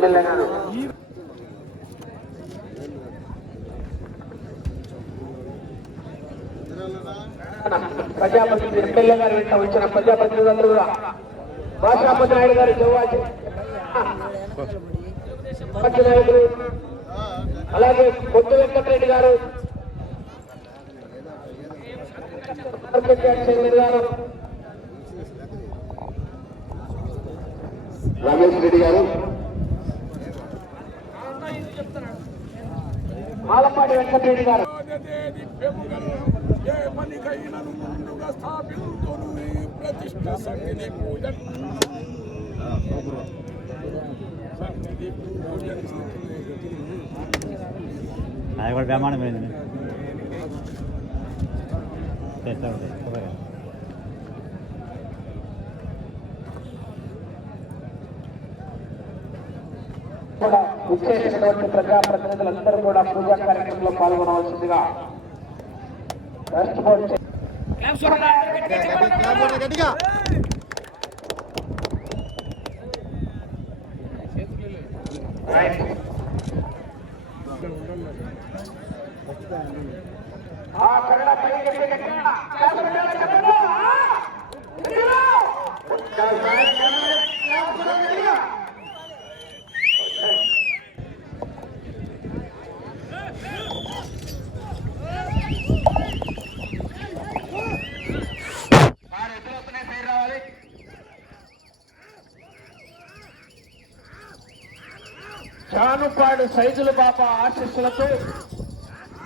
MLA గారు ప్రజాప్రతినిధి MLA గారు వెంట వచ్చిన ప్రజాప్రతినిధులందరూ కూడా. భాషాపతి నాయుడు గారు జవాజీ నాయకులు అలాగే పొద్దు వెంకటరెడ్డి గారు. గారు. రమేష్ రెడ్డి గారు. మాలపాటి వెంకటరెడ్డి గారు రాజదేవి పెముగలు ఏ పనికైనను ముందుగా స్థాపించును ఈ ప్రతిష్ట సన్నిధి పూజన్ సన్నిధి పూజన్ అది కూడా బ్రహ్మాండమైంది చేస్తా ఉంటాయి కొబ్బరి. ప్రజాప్రతినిధులందరూ కూడా పూజా కార్యక్రమంలో పాల్గొనవలసిందిగా రాష్ట్ర ఆ కన్నడ పైకి కన్నడ జానుపాడు సైజుల పాప ఆశీస్సులతో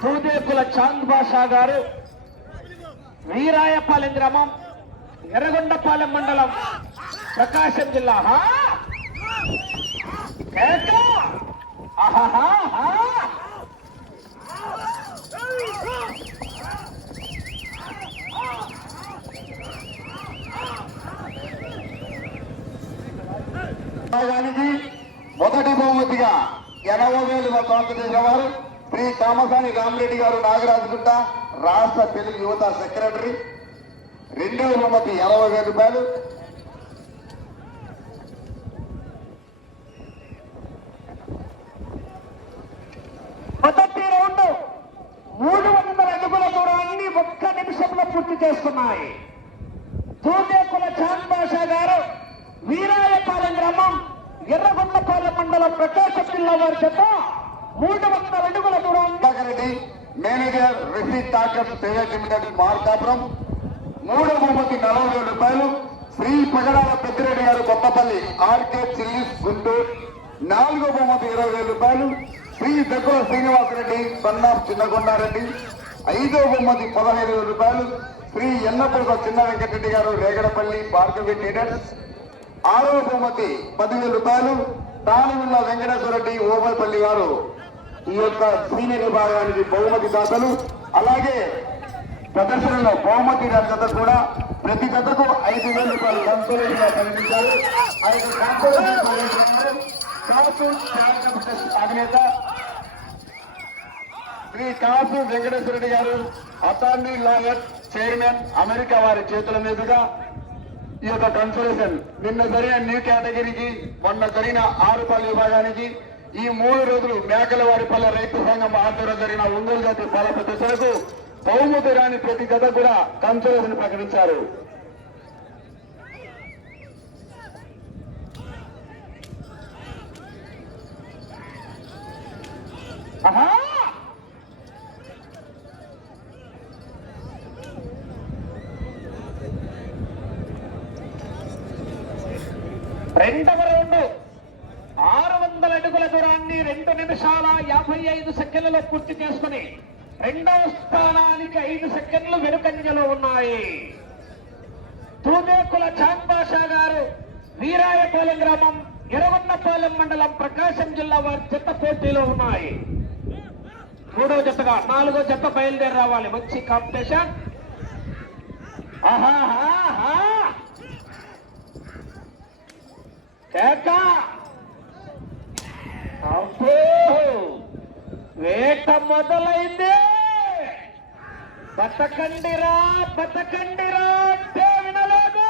తూదేకుల చాంద్ బాషా గారు వీరాయపాలెం గ్రామం ఎర్రగొండపాలెం మండలం ప్రకాశం జిల్లా. మొదటి బహుమతిగా ఎనభై వేలుగా కాంపిటీషన్ చేసిన వారు శ్రీ కామసాని రామిరెడ్డి గారు నాగరాజుగుట్ట రాష్ట్ర తెలుగు యువత సెక్రటరీ. రెండవ బహుమతి ఎనభై వేల రూపాయలు. మొదటి రౌండ్ మూడు వందల అడుగుల దూరాన్ని ఒక్క నిమిషంలో పూర్తి చేసుకున్నాయి. తూదేకుల చాంద్ బాషా గారు వీరాయపాలెం గ్రామం ఎర్రగొండపాల మండలం ప్రకాశం జిల్లా వారి చేత మూడు వందల అడుగుల దూరాన్ని Reddy manager Rishi Thakkar private limited Markapuram. మూడో ముప్పై నలభై వేల రూపాయలు. శ్రీ పగడాల పెద్దిరెడ్డి గారు కొత్తపల్లి ఆర్కే చిల్లీస్ గుంటూరు. నాలుగో బహుమతి ఇరవై వేల రూపాయలు. శ్రీ దగ్గర శ్రీనివాసరెడ్డి సన్నా చిన్నగొండారెడ్డి. ఐదో బహుమతి పదహైదు వేల రూపాయలు. శ్రీ ఎన్నపూస చిన్న వెంకటరెడ్డి గారు రేగడపల్లి భార్గవి ట్రేడర్స్ ఆరవ బహుమతి పదివేల రూపాయలు. తానుగుల్ల వెంకటేశ్వర రెడ్డి ఓమల్పల్లి గారు ఈ యొక్క సీనియర్ విభాగానికి బహుమతి దాతలు. అలాగే ప్రదర్శనలో బహుమతి జత కూడా ప్రతి జతకు ఐదు వేల రూపాయలు కన్సోలేషన్గా ప్రకటించారు. ఆ యొక్క కన్సోలేషన్ అధినేత శ్రీ కాసు వెంకటేశ్వర రెడ్డి గారు అటార్నీ లాయర్ చైర్మన్ అమెరికా వారి చేతుల మీదుగా ఈ యొక్క కన్సల్టేషన్ నిన్న జరిగిన న్యూ కేటగిరీకి మొన్న జరిగిన ఆరుపల్లి విభాగానికి ఈ మూడు రోజులు మేకలవారిపల్లె రైతు సంఘం ఆధ్వర్యంలో జరిగిన ఒంగోలు జాతి పాల ప్రదర్శనకు బహుమతి రాని ప్రతి గత కూడా కన్సల్టేషన్ ప్రకటించారు ఆహా! రెండవ రౌండ్ ఆరు వందల అడుగుల దూరాన్ని రెండు నిమిషాల యాభై ఐదు సెకండ్లలో పూర్తి చేసుకుని రెండవ స్థానానికి ఐదు సెకండ్లు వెనుకంజలో ఉన్నాయి. తూదేకుల చాంబాషా గారు వీరాయపాలెం గ్రామం ఎరగొండపాలెం మండలం ప్రకాశం జిల్లా వారి జత పోటీలో ఉన్నాయి. మూడో జతగా నాలుగో జత బయలుదేరి రావాలి. మంచి కాంపిటీషన్. ఆహాహా కేక! వేట మొదలైంది. బతకండిరా బతకండిరా అంటే వినలేదు.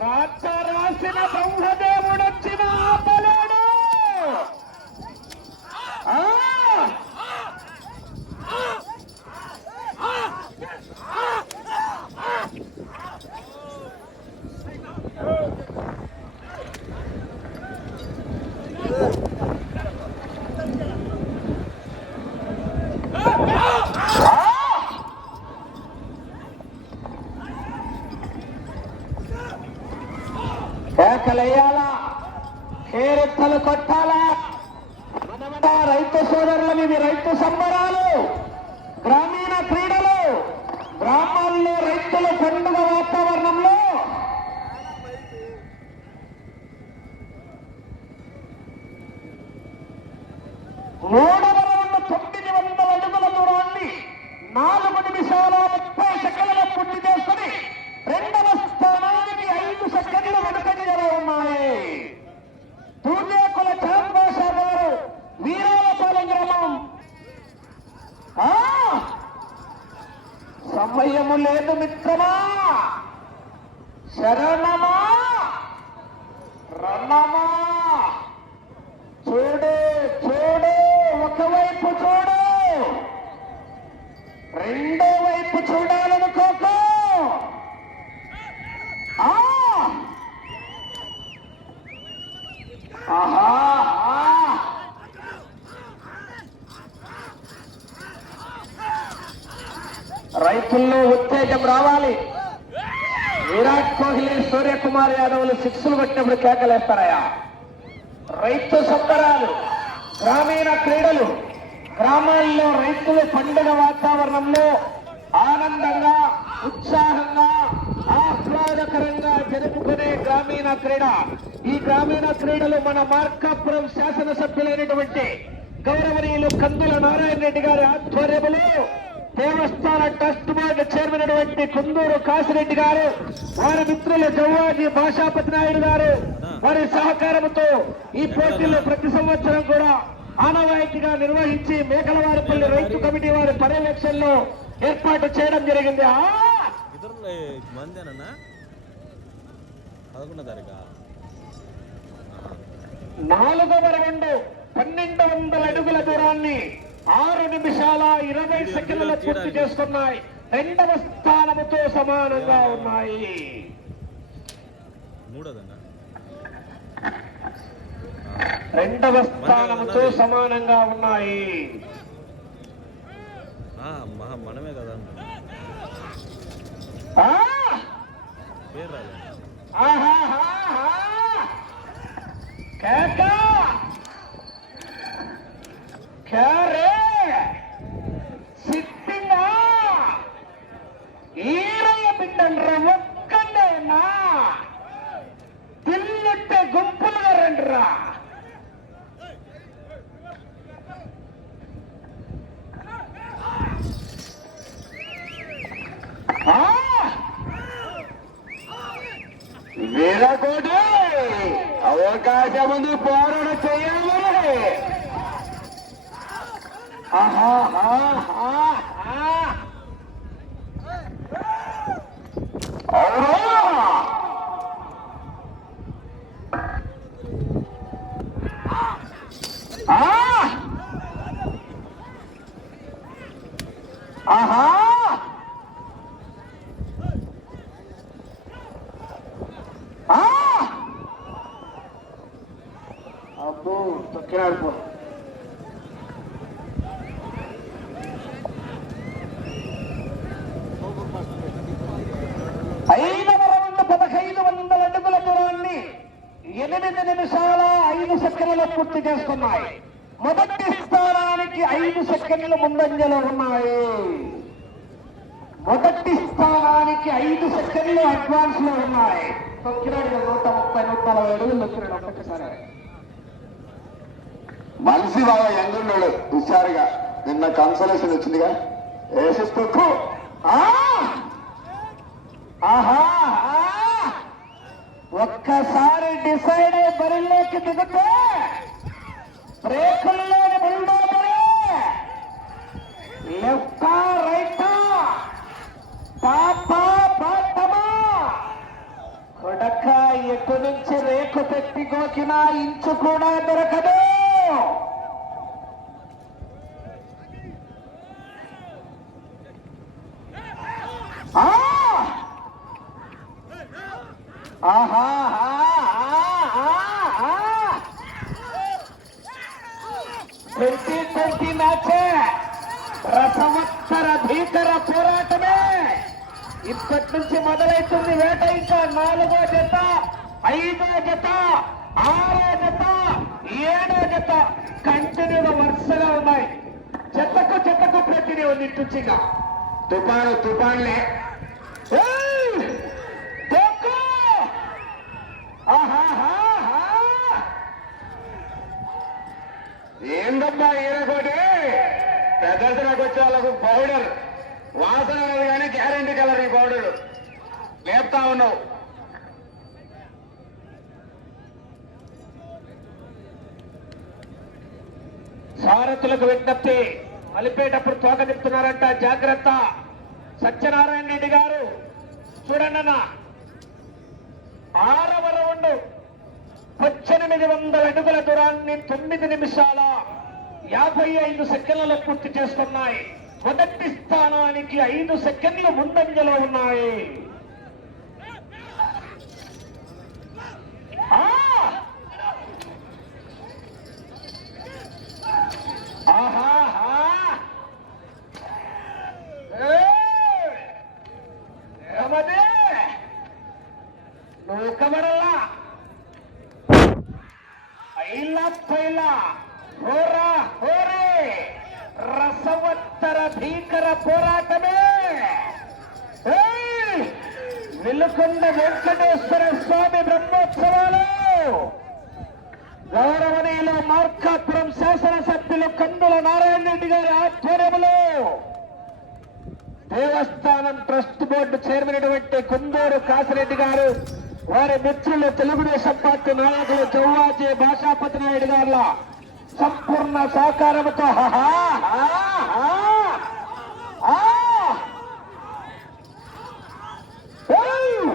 రాత రాసిన బ్రహ్మదేవుడు వచ్చిన ఆపలేదు కేకలేయాలా కేరెత్తలు కొట్టాలా మనమట రైతు సోదరులని ఇవి రైతు సంబరాలు గ్రామీణ క్రీడలు గ్రామాల్లో రైతుల పండుగ వాతావరణంలో మూడవ రౌండ్ తొమ్మిది వందల అడుగుల దూరాన్ని నాలుగు నిమిషాల ముప్పై సెకండ్ల పూర్తి చేసుకుని రెండవ స్థానానికి ఐదు సెకండ్లు వెనుకంజలో ఉన్నాయి తూర్యాకుల చాంద్రాష గారు వీరాలపాలెం గ్రామం ఆ! సమయము లేదు మిత్రమా శరణమా రణమా చూడు చూడు ఒకవైపు చూడు రెండో వైపు చూడాలనుకోకు ఆ! ఆహా ఆ! రైతుల్లో ఉత్తేజం రావాలి. విరాట్ కోహ్లీ సూర్యకుమార్ యాదవ్లు సిక్స్లు కొట్టినప్పుడు కేకలేస్తారయ్యా. రైతు సంబరాలు గ్రామీణ క్రీడలు గ్రామాల్లో రైతులు పండుగ వాతావరణంలో ఆనందంగా ఉత్సాహంగా ఆహ్లాదకరంగా జరుపుకునే గ్రామీణ క్రీడ. ఈ గ్రామీణ క్రీడలు మన మార్కాపురం శాసనసభ్యులైనటువంటి గౌరవనీయులు కందుల నారాయణ రెడ్డి గారి ఆధ్వర్యంలో దేవస్థాన ట్రస్ట్ బోర్డు చైర్మన్ అయినటువంటి కుందూరు కాసిరెడ్డి గారు వారి మిత్రులు జవ్వాజీ భాషాపతి నాయుడు గారు వారి సహకారంతో ఈ పోటీల్లో ప్రతి సంవత్సరం కూడా ఆనవాయితీగా నిర్వహించి మేకలవారిపల్లి రైతు కమిటీ వారి పర్యవేక్షణలో ఏర్పాటు చేయడం జరిగింది. నాలుగవ రౌండ్ పన్నెండు వందల అడుగుల దూరాన్ని ఆరు నిమిషాల ఇరవై సెకండ్ల పూర్తి చేసుకున్నాయి. రెండవ స్థానముతో సమానంగా ఉన్నాయి. రెండవ స్థానముతో సమానంగా ఉన్నాయి. మనమే కదా! కేక! కేరే! సిట్టింగా! ఈరయ్య బిడ్డండ్రా ఒక్కడేనా తిల్లుట్టే గుంపులుగా రండిరా ఆ! వీరకోటి అవకాశం ఉంది పోరాట చేయాలి ఆహా, ఆహా, ఆహా. అవునా? ఆ! ఆహా ఆ! అబ్బో తొక్కినాడు పో ఐదవ రౌండ్ పదహైదు వందల అడుగుల దూరాన్ని ఎనిమిది నిమిషాల ఐదు సెకండ్లు పూర్తి చేసుకున్నాయి మొదటి స్థానానికి ఐదు సెకండ్ల ముందంజలో ఉన్నాయి. మొదటి స్థానానికి ఐదు సెకండ్లు అడ్వాన్స్లో ఉన్నాయి. తొక్కినాడు నూట ముప్పై నూట నలభై అడుగులు తొక్కినాడు ఒక్కసారి. మనిషి బాగా యంగ్ ఉన్నాడు హుషారుగా. నిన్న కన్సలేషన్ వచ్చిందిగా. వేసిస్తూ ఆహా! ఒక్కసారి డిసైడ్ అయ్యి బరిలోకి దిగితే బ్రేకుల్లో లెఫ్టా రైటా పాపా బాటమా కొడక ఎటు నుంచి రేకు పెట్టి గోకినా ఇంచు కూడా దొరకదు. ఆహా ఆ, ఆ, ఆ, ఆ. ట్వంటీ ట్వంటీ మ్యాచ్ రసవత్తర భీకర పోరాటమే నుంచి మొదలవుతుంది వేట ఇంకా? నాలుగో జత ఐదో జత ఆరో జత ఏడో జత. కంటిన్యూగా వరుసగా ఉన్నాయి. చెత్తకు చెత్తకు ప్రతిని ఉంది టుచ్చిగా తుఫాను సారథులకు విజ్ఞప్తి అలిపేటప్పుడు తోక తిప్పుతున్నారంట. జాగ్రత్త. సత్యనారాయణ రెడ్డి గారు. చూడండి అన్న. ఆరవ రౌండ్. పద్దెనిమిది వందల అడుగుల దూరాన్ని తొమ్మిది నిమిషాల యాభై ఐదు సెకండ్లలో పూర్తి చేస్తున్నాయి మొదటి స్థానానికి ఐదు సెకండ్లు ముందంజలో ఉన్నాయి. ఆ! ఐలా పైలా హోరా హోరే రసవత్తర భీకర పోరాటమే వెంకటేశ్వర స్వామి బ్రహ్మోత్సవాలు గౌరవని మార్కాపురం శాసనసభ్యులు కందుల నారాయణ రెడ్డి గారి ఆధ్వర్యంలో దేవస్థానం ట్రస్ట్ బోర్డు చైర్మన్ అయినటువంటి కుందూరు కాసిరెడ్డి గారు వారి మిత్రులు తెలుగుదేశం పార్టీ నాయకులు జవ్వాజీ భాషాపతి నాయుడు గారుల సంపూర్ణ సహకారంతో హహా, హా, హా, ఆ. ఏయ్!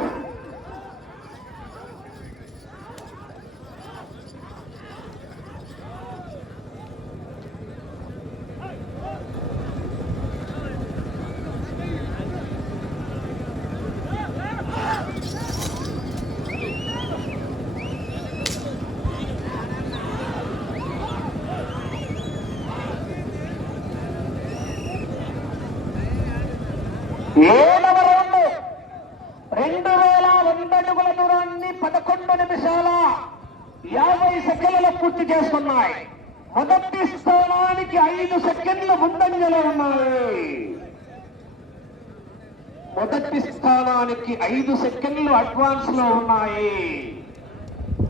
ఏడవ రౌండ్ రెండు వేల వంద అడుగుల దూరాన్ని పదకొండు నిమిషాల యాభై సెకండ్లలో పూర్తి చేస్తున్నాయి. మొదటి స్థానానికి ఐదు సెకండ్ల ముందంజలో ఉన్నాయి. మొదటి స్థానానికి ఐదు సెకండ్లు అడ్వాన్స్లో ఉన్నాయి.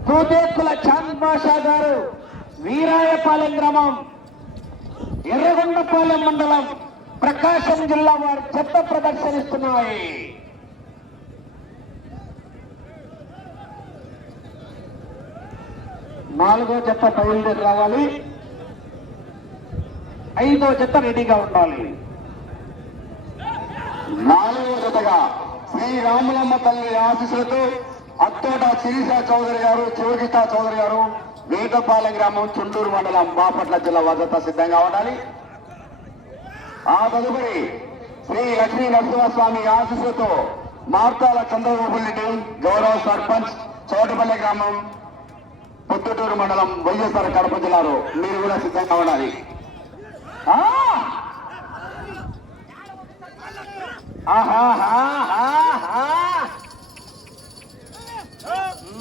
తూదేకుల చాంద్ బాషా గారు వీరాయపాలెం గ్రామం ఎర్రగొండపాలెం మండలం ప్రకాశం జిల్లా వారు చెత్త ప్రదర్శనిస్తున్నాయి. నాలుగో జత బయలుదేరి రావాలి. ఐదో జత రెడీగా ఉండాలి. నాలుగో జతగా శ్రీ రాములమ్మ తల్లి ఆశీస్సులతో అత్తోట శిరీష చౌదరి గారు చివగిత చౌదరి గారు వేటపాలెం గ్రామం చుండూరు మండలం బాపట్ల జిల్లా వద్ద సిద్ధంగా ఉండాలి. ఆ తదుపరి శ్రీ లక్ష్మీ నరసింహస్వామి ఆశీస్సులతో మార్తాల చంద్రబాబు రెడ్డి గౌరవ సర్పంచ్ చోటపల్లి గ్రామం పొద్దుటూరు మండలం వైఎస్ఆర్ కడప జిల్లాలో మీరు కూడా సిద్ధంగా ఉండాలి.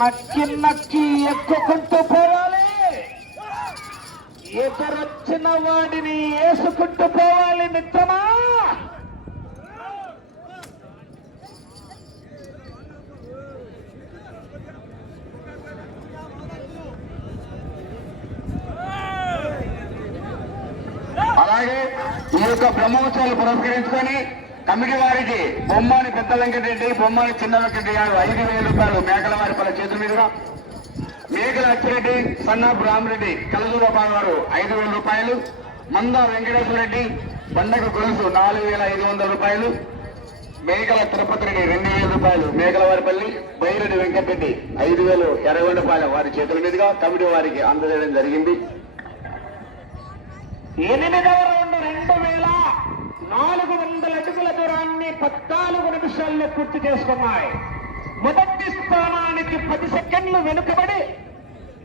నక్కి నక్కి ఎక్కుకుంటూ పోవాలి. ఎదురొచ్చిన వాడిని వేసుకుంటూ పోవాలి మిత్రమా అలాగే ఈ యొక్క బ్రహ్మోత్సవాలు పురస్కరించుకొని కమిటీ వారికి బొమ్మాని పెద్ద వెంకటరెడ్డి బొమ్మాని చిన్న వెంకటరెడ్డి గారు ఐదు వేల రూపాయలు మేకల వారి పల చేతుల మీదుగా మేకల అచ్చిరెడ్డి సన్నాపు రామరెడ్డి కలదూరపాల వారు ఐదు వేల రూపాయలు మంద వెంకటేశ్వర రెడ్డి పండగ గొలుసు నాలుగు వేల ఐదు వందల రూపాయలు మేకల తిరుపతి రెడ్డి రెండు వేల రూపాయలు మేకల వారిపల్లి బైరెడ్డి వెంకటరెడ్డి ఐదు వేలు ఎర్రగొండపాలెం వారి చేతుల మీదుగా కమిటీ వారికి అందజేయడం జరిగింది. ఎనిమిదవ రౌండ్ రెండు వేల నాలుగు వందల అడుగుల దూరాన్ని పద్నాలుగు నిమిషాల్లో పూర్తి చేసుకున్నాయి. మొదటి స్థానానికి పది సెకండ్లు వెనుకబడి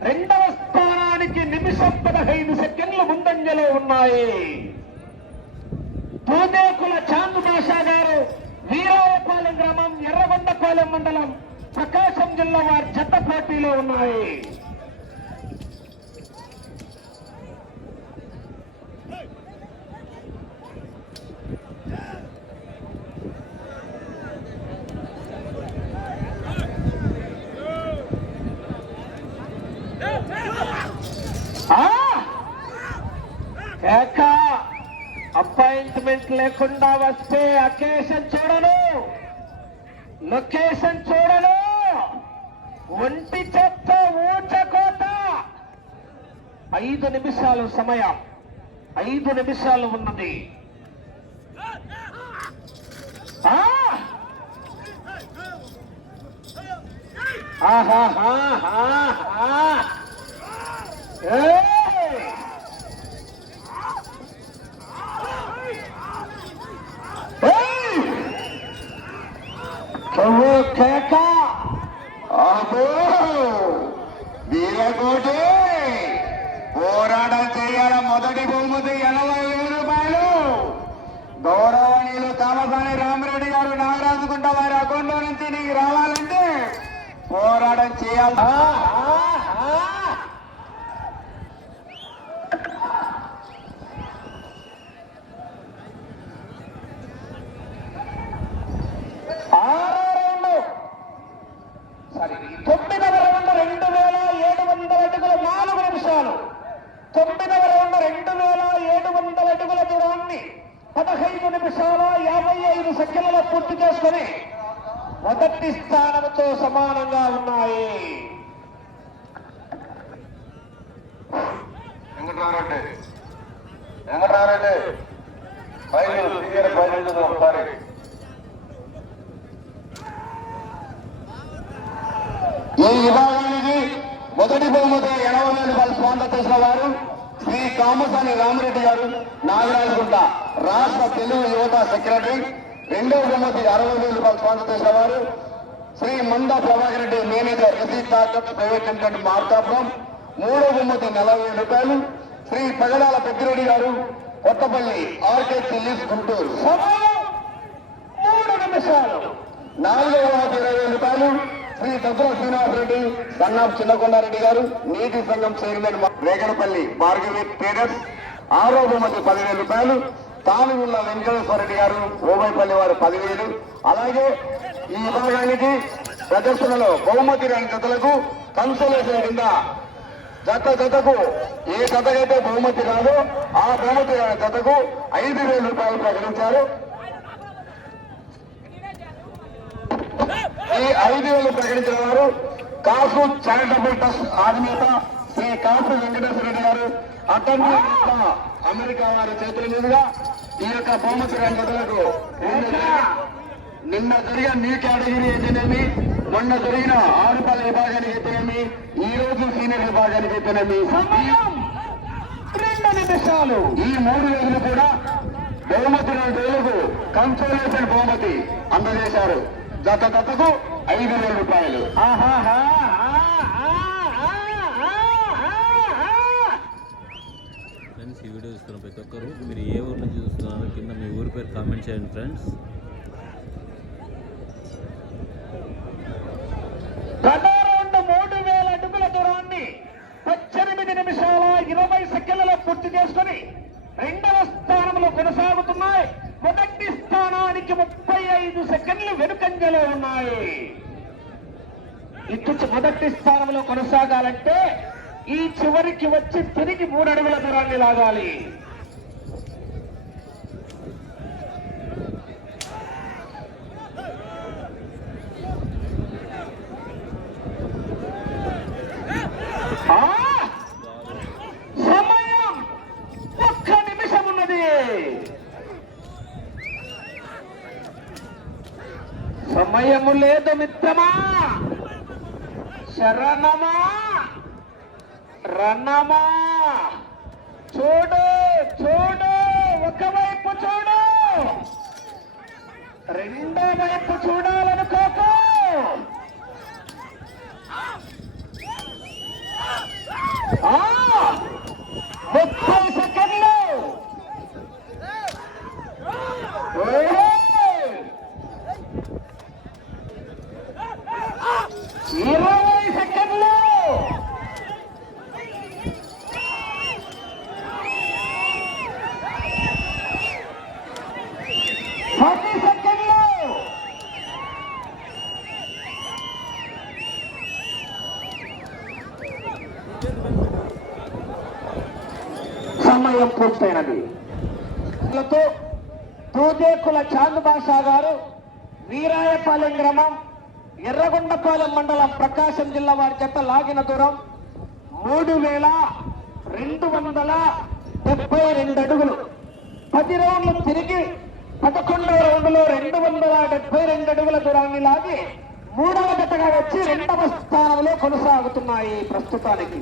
రెండవ స్థానానికి నిమిషం పదహైదు సెకండ్లు ముందంజలో ఉన్నాయి. పూదేకుల చాంద్ భాషా గారు వీరాయపాలెం గ్రామం ఎర్రగొండపాలెం మండలం ప్రకాశం జిల్లా వారి చెత్త పోటీలో ఉన్నాయి ఆ! కేక అపాయింట్మెంట్ లేకుండా వస్తే అకేషన్ చూడను. లొకేషన్ చూడను. ఒంటి చెత్త ఊచకోట ఐదు నిమిషాలు సమయం. ఐదు నిమిషాలు ఉన్నది. ఆ! కేక! అబ్బో! వీరకోటి! పోరాటం చేయాల మొదటి బహుమతి ఎనభై వేల రూపాయలు. గౌరవనీయులు కామసాని రామరెడ్డి గారు నాగరాజుకుంట వారి అకౌంట్ నుంచి నీకు రావాలంటే పోరాటం చేయాలి ఆ, ఆ, ఆ. ఆరో రౌండ్ సారీ తొమ్మిదవ రౌండ్ రెండు వేల ఏడు వందల అడుగుల నాలుగు నిమిషాలు తొమ్మిదవ రౌండ్ రెండు వేల ఏడు వందల అడుగుల దూరాన్ని పదహైదు నిమిషాల యాభై ఐదు సెకండ్లలో పూర్తి చేసుకొని మొదటి స్థానంతో సమానంగా ఉన్నాయి వెంకటరారెడ్డి వెంకటరారెడ్డి పైన ఒకసారి. ఈ విభాగానికి మొదటి బహుమతి ఎనభై వేలు వాళ్ళు స్పాన్సర్ చేసిన వారు శ్రీ కామసాని రామరెడ్డి గారు నాగరాజుకుంట రాష్ట్ర తెలుగు యువత సెక్రటరీ రెండవ బహుమతి అరవై వేలు రూపాయలు స్పాన్సర్ చేసిన వారు Shri Manda Prabhakar Reddy manager SC startup private limited Markapuram మూడో బహుమతి నలభై రూపాయలు శ్రీ పగడాల పెద్దిరెడ్డి గారు కొత్తపల్లి ఆర్కే చిల్లీస్ గుంటూరు. మూడు నిమిషాలు. నాలుగవ బహుమతి ఇరవై రూపాయలు. శ్రీ దగ్గర శ్రీనివాసరెడ్డి సన్నాఫ్ చిన్నకొండారెడ్డి గారు నీటి సంఘం చైర్మన్ రేగనపల్లి భార్గవి ట్రేడర్స్ ఆరో బహుమతి పదివేల రూపాయలు. తానుగుళ్ళ వెంకటేశ్వర రెడ్డి గారు ఓబైపల్లి వారు పదివేలు. అలాగే ఈ విభాగానికి ప్రదర్శనలో బహుమతి రాని జతలకు కన్సోలేషన్ కింద జత జతకు ఏ జతకైతే బహుమతి రాదో ఆ బహుమతి రాని జతకు ఐదు వేల రూపాయలు ప్రకటించారు. ఈ ఐదు వేలు ప్రకటించిన వారు కాసు చారిటబుల్ ట్రస్ట్ అధినేత శ్రీ కాసు వెంకటేశ్వర రెడ్డి గారు. అటర్నీ అమెరికా వారి చేతుల మీదుగా ఈ యొక్క బహుమతి రంగతులకు నిన్న జరిగిన న్యూ కేటగిరీ అయితేనేమి? మొన్న జరిగిన ఆరుపల్లి విభాగానికి అయితేనేమి? ఈ రోజు సీనియర్ విభాగానికి అయితేనేమి? సమయం రెండు నిమిషాలు. ఈ మూడు వేలు కూడా బహుమతి రెండు వేలకు కన్సోలేషన్ బహుమతి అందజేశారు. జత జతకు ఐదు వేల రూపాయలు. ఆహాహా, ఆ, ఆ, ఆ, ఆ, ఆ, ఆ. ఫ్రెండ్స్ ఈ వీడియో చూస్తున్న ప్రతి ఒక్కరు మీరు ఏ ఊరు నుంచి చూస్తున్నారో కింద మీ ఊరి పేరు కామెంట్ చేయండి ఫ్రెండ్స్ గత రౌండ్ మూడు వేల అడుగుల దూరాన్ని పద్దెనిమిది నిమిషాల ఇరవై సెకండ్లలో పూర్తి చేసుకుని రెండవ స్థానంలో కొనసాగుతున్నాయి. మొదటి స్థానానికి ముప్పై ఐదు సెకండ్లు వెనుకంజలో ఉన్నాయి. ఇటు మొదటి స్థానంలో కొనసాగాలంటే ఈ చివరికి వచ్చి తిరిగి మూడు అడుగుల దూరాన్ని లాగాలి ఆ! సమయం ఒక్క నిమిషం ఉన్నది సమయము లేదు మిత్రమా శరణమా రణమా చూడు చూడు ఒకవైపు చూడు. రెండో వైపు చూడాలనుకోకు. ఒక్క ముప్పై సెకండ్లు ఏయ్! సమయం పూర్తయినది. తో దూదేకుల చాంద్ బాషా గారు వీరాయపాలెం గ్రామం ఎర్రగొండపాలెం మండలం ప్రకాశం జిల్లా వారి చెత్త లాగిన దూరం మూడు వేల రెండు వందల డెబ్బై రెండు అడుగులు. పది రౌండ్లు తిరిగి పదకొండవ రౌండ్లో రెండు వందల డెబ్బై రెండు అడుగుల దూరాన్ని లాగి మూడవ జతగా వచ్చి రెండవ స్థానంలో కొనసాగుతున్నాయి ప్రస్తుతానికి.